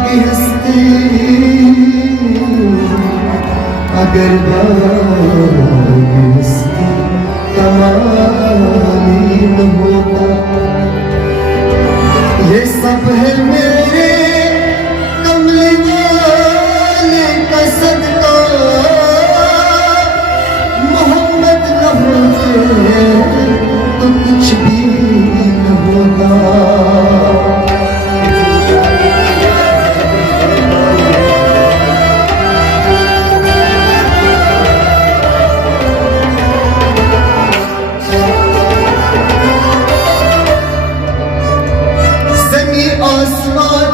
की हस्ती अगर बागी हस्ती कमाली न होता। ये सब है मेरे कमली वाले का सदका, मोहम्मद न होते तो कुछ भी न होता।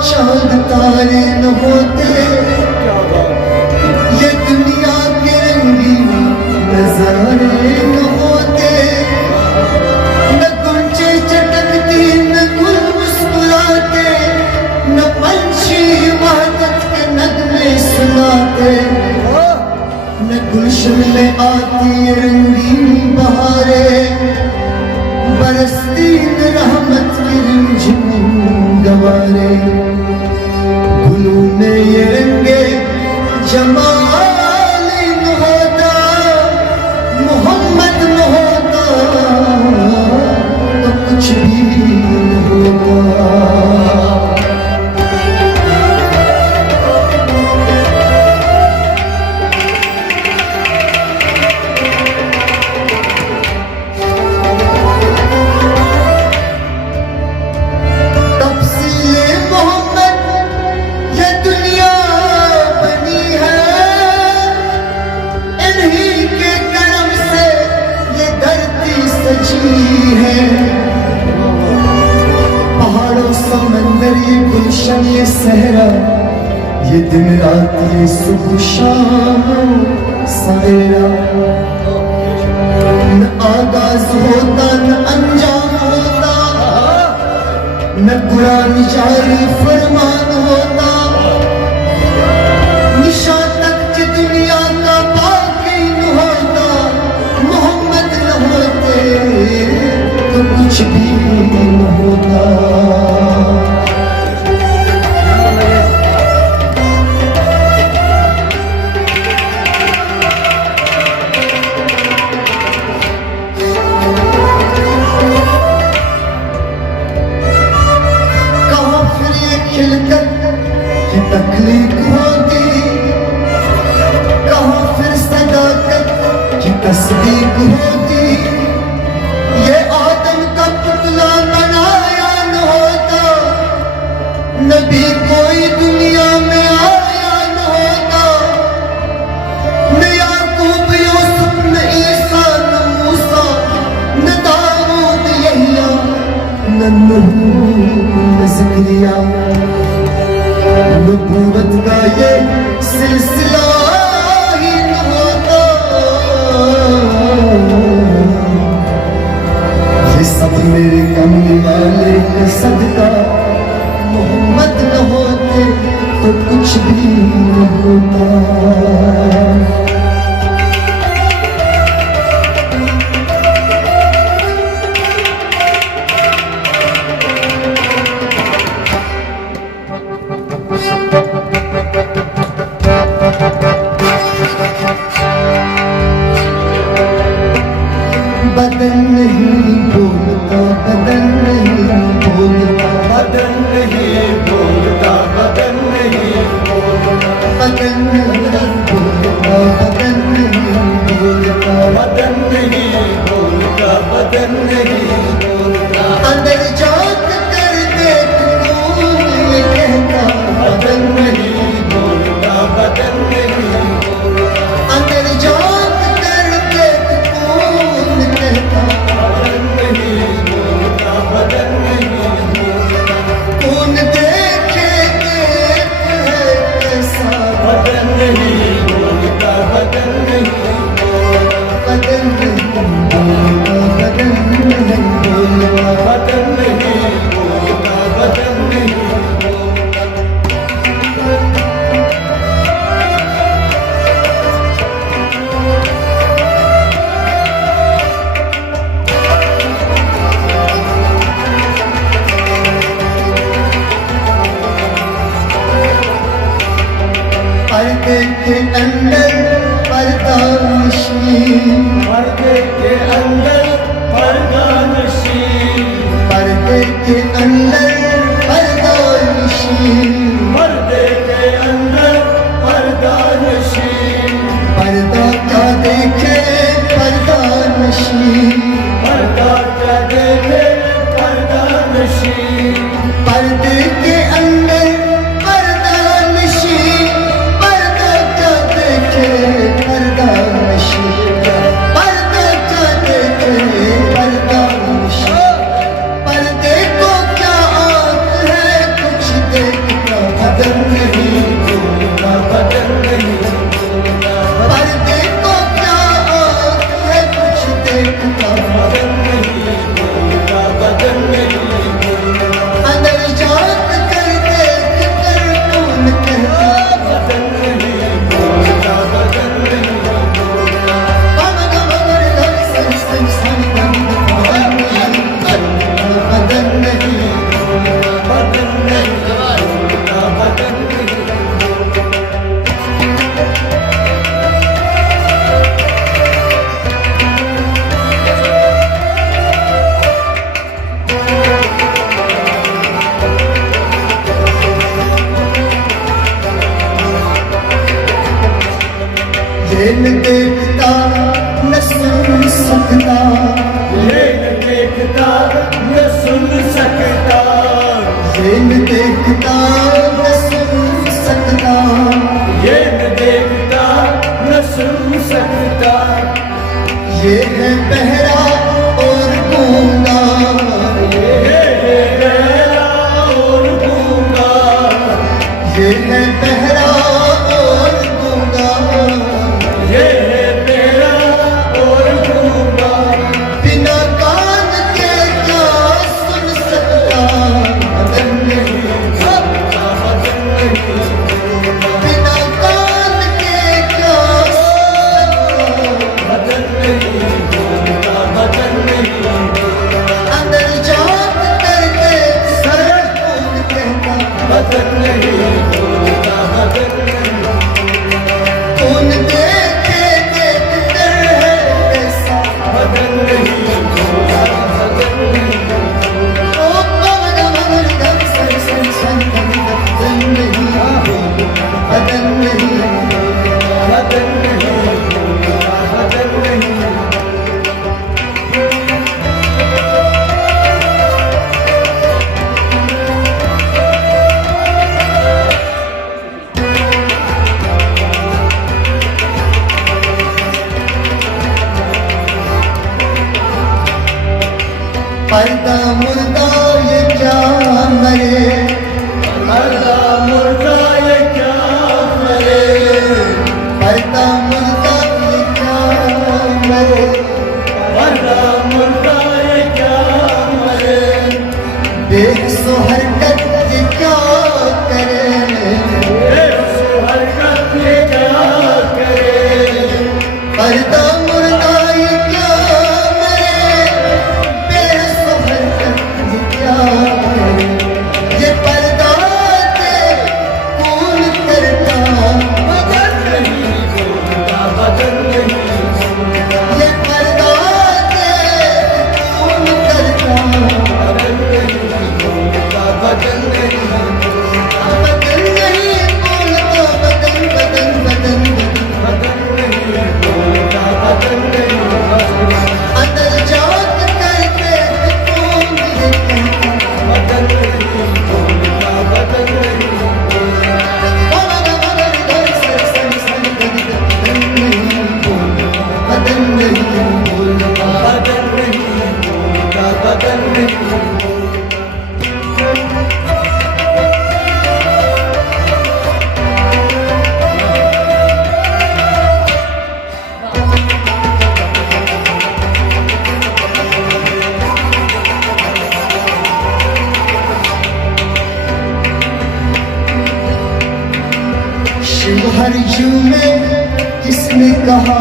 चांद तारे न होते, ये दुनिया के रंगीन नजारे न होते, न गुंजे चटकती न गुल मुस्कुराते, न पंछी वहदत के नगमे सुनाते, न गुलशन में आती रंगीन बहारें, बरसती न रहमत की रिमझिम गवारे। गुलों में ये रंगे जमाल न होता, मोहम्मद न होता तो कुछ भी न होता। पहाड़ों समंदर ये गुलशन ये सहरा, ये दिन रात ये सुबह शाम सवेरा, न आगाज होता न अंजाम होता, न कुरान जारी फरमान होता, निशा तक दुनिया का बाकी न होता, मोहम्मद न होते तो कुछ भी न होता। कहाँ फिर ये खिलकत की तकलीफ होती, कहाँ फिर सदाकत की तस्दीक होती, ये आदम का पुतला बनाया न होता, नबी कोई दुनिया में आया न होता, न याकूब यूसुफ न ईसा न मूसा न दाऊद यहिया न नूह न ज़करिया, नबूवत का ये सिलसिला ही न होता। सब मेरे कमली वाले का सदका, मोहम्मद न होते तो कुछ भी न होता। बदन नहीं बोलता, बदन नहीं बोलता, बदन नहीं बोलता, बदन नहीं बोलता, पर्दे के अंदर पर्दानशी, पर्दे के अंदर पर्दानशी, पर्दे के अंदर पर्दानशी, पर्दे के अंदर पर्दानशी, पर्दा क्या देखे पर्दानशी, पर्दा क्या देखे पर्दानशी, पर्दे के अंदर पर्दानशी, पर्दा क्या देखे पर्दानशी, पर्दा क्या देखे पर्दानशी, पर्दे को क्या आंख है कुछ देखता बदन नहीं ना बदन नहीं बोलना, पर्दे को क्या आंख है कुछ देखता बदन नहीं बोलना, बदन नहीं बोलना, अंदर जात कर देख कर कौन कहता बदन नहीं बोलना, बदन नहीं बोलना, बदन नहीं बदन नहीं बोलना, बदन नहीं ये न देखता न सुन सकता, ये न देखता न सुन सकता, ये न देखता न सुन सकता, ये न देखता न सुन सकता, ये है बहरा और गूंगा, ये है गहरा और गूंगा, ये है बहरा और गूंगा, ये है तेरा और गूंगा, बिना कान के क्या सुन सकता, बदन नहीं बोलना, बदन नहीं बोलना, बिना कान के क्या सुन सकता, बदन नहीं बोलना, बदन नहीं बोलना, अंदर जात करके सर कौन कहता, बदन नहीं बोलना, बदन नहीं कौन देखे देख कर है ऐसा, बदन नहीं बोलना, बदन नहीं ओ पवन मगर धन सर सर सन बदन नहीं बदन नहीं बदन नहीं बोलना, बदन नहीं पर्दा मुर्दा ये क्या मरे, पर्दा मुर्दा ये क्या मरे, पर्दा मुर्दा ये क्या मरे, पर्दा मुर्दा ये क्या मरे, बेसो हरकत ये क्या करे, बेहोश हरकत ये क्या करे, पर्दा मुर्दा ये क्या मरे, बेसो हरकत ये क्या करे, ये पर्दा के कौन करता, बदन नहीं बोलना, बदन नहीं बोलना, ये पर्दा के कौन करता, बदन नहीं बोलना, बदन नहीं बोलना, बदन नहीं बोलता बदन बदन बदन बदन नहीं बोलना, बदन नहीं बोलना, अंदर जात करके कौन ये कहता, बदन नहीं बोलना, बदन नहीं बोलना, मगर मगर घर से सन सन बदन नहीं बोलता, बदन नहीं बोलता, बदन नहीं बोलना, बदन नहीं बोलना, शिव हर जू में किसने कहा,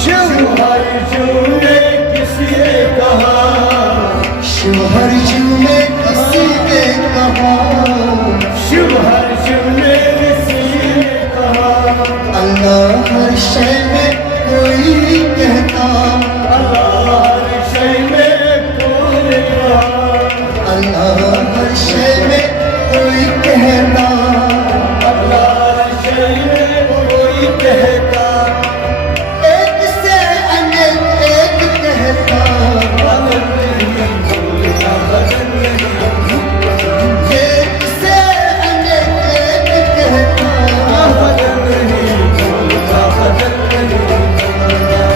शिव हर जू ने किसी ने कहा, शिव हर जू में किसी ने कहा, शिव हर जू ने किसी ने कहा, शय में कोई कहता, अल्लाह हर शय में कोई कहा, अल्लाह हर शय में कोई कहता, अल्लाह हर शय में कोई कहता, एक से अनेक एक कहता, बदन नहीं भूलता बदन नहीं, एक से अनेक एक कहता, बदन नहीं भूलता बदन नहीं,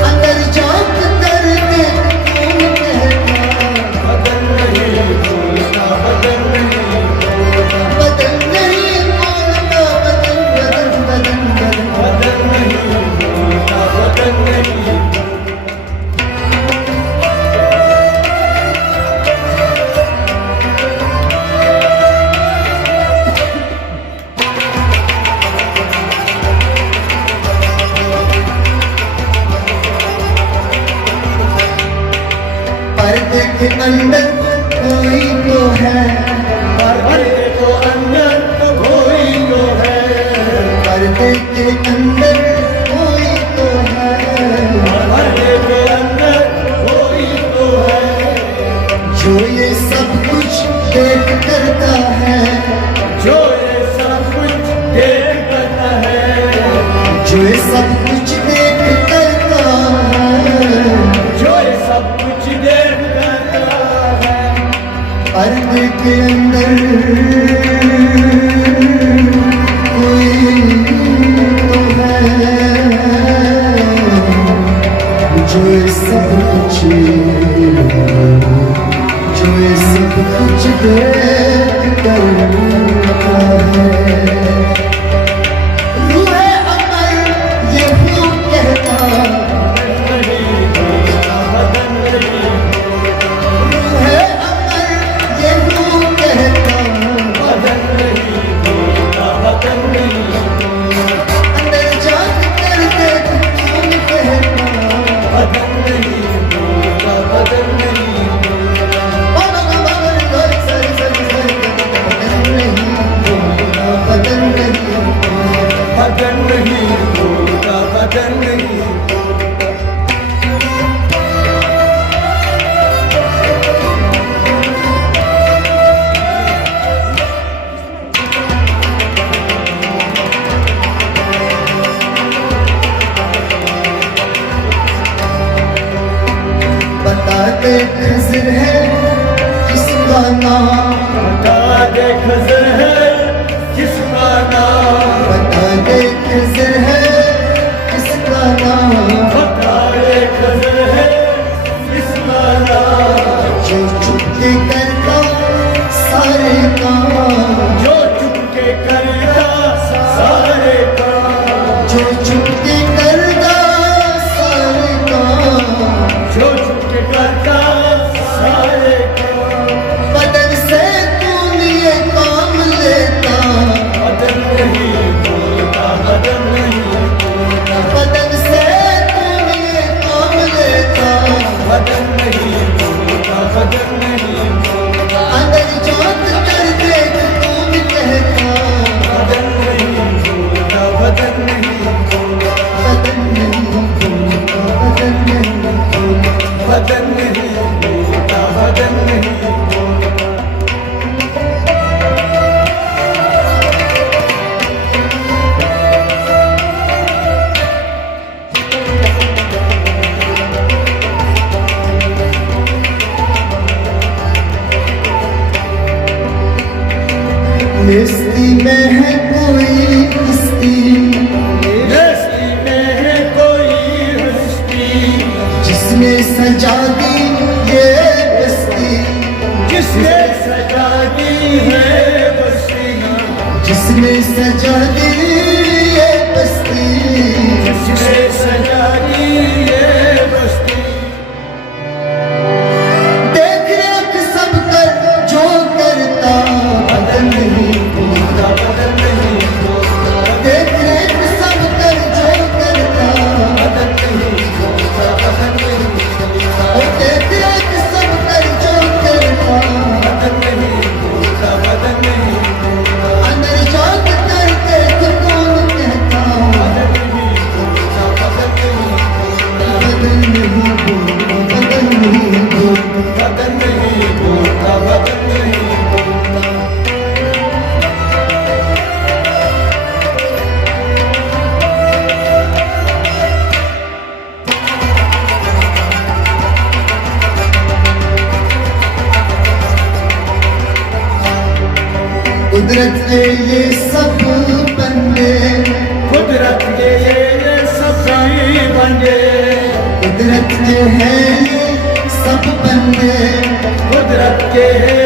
अंदर झांक कर देख कौन कहता, बदन नहीं भूलता बदन नहीं, बदन नहीं बोलता, बदन बदन बदन बदन बदन नहीं भूलता बदन नहीं। पर्दे के अंदर कोई तो है, पर्दे को अंदर कोई तो है, पर्दे के अंदर कोई तो है, पर्दे के अंदर कोई तो है, जो ये सब कुछ देख करता है, जो ये सब कुछ देख करता है, जो ये सब कुछ देख करता है, जो ये सब कुछ देख करता है, पर्दे के अंदर कोई तो है, जो ये सब कुछ, जो ये सब कुछ देख करता है। रूहे अमर ये हूँ कहता, नहीं भूलता बदन नहीं, रूहे अमर ये हूँ कहता, बदन नहीं भूलता बदन नहीं, अंदर झांक कर देख कौन कहता, बदन नहीं भूलता बदन नहीं, बाबा बाबा गोरी सरी सरी सरी, बदन नहीं बोलता, बदन नहीं बोलता। बदन नहीं भूलता बदन नहीं। बता दे खजर है किसका नाम, बता दे खजर है किसका नाम, बता दे खजर है किसका नाम, बता दे खजर है किसका नाम, जो चुपके करता सारे काम, जो चुपके करता सारे काम, जो चुपके करता सारे काम, जो चुपके करता सारे काम, बदन से तू ये काम लेता, बदन नहीं भूलता बदन नहीं भूलता, बदन से तू ये काम लेता, बदन नहीं भूलता बदन नहीं भूलता, अंदर झांक कर देख कौन कहता, बदन नहीं भूलता बदन नहीं भूलता, बदन नहीं बोलता, बदन नहीं बोलता। बदन नहीं भूलता बदन नहीं भूलता। नेस्ती में है कोई हस्ती, हस्ती में है कोई हस्ती, जिसने सजा दी ये बस्ती, जिसने सजा दी है बस्ती, जिसने सजा दी ये बस्ती, जिसने सजा दी है बस्ती, देख रेख सब कर जो करता, बदन नहीं बोलता, बदन नहीं भूलता, देख रेख सब कर जो करता, बदन नहीं भूलता बदन नहीं भूलता, और देख रेख सब कर जो करता, बदन नहीं भूलता बदन नहीं भूलता, अंदर झांक कर देख कौन कुदरत के ये सब बंदे, कुदरत के ये सभी बंदे, कुदरत के हैं ये सब बंदे, कुदरत के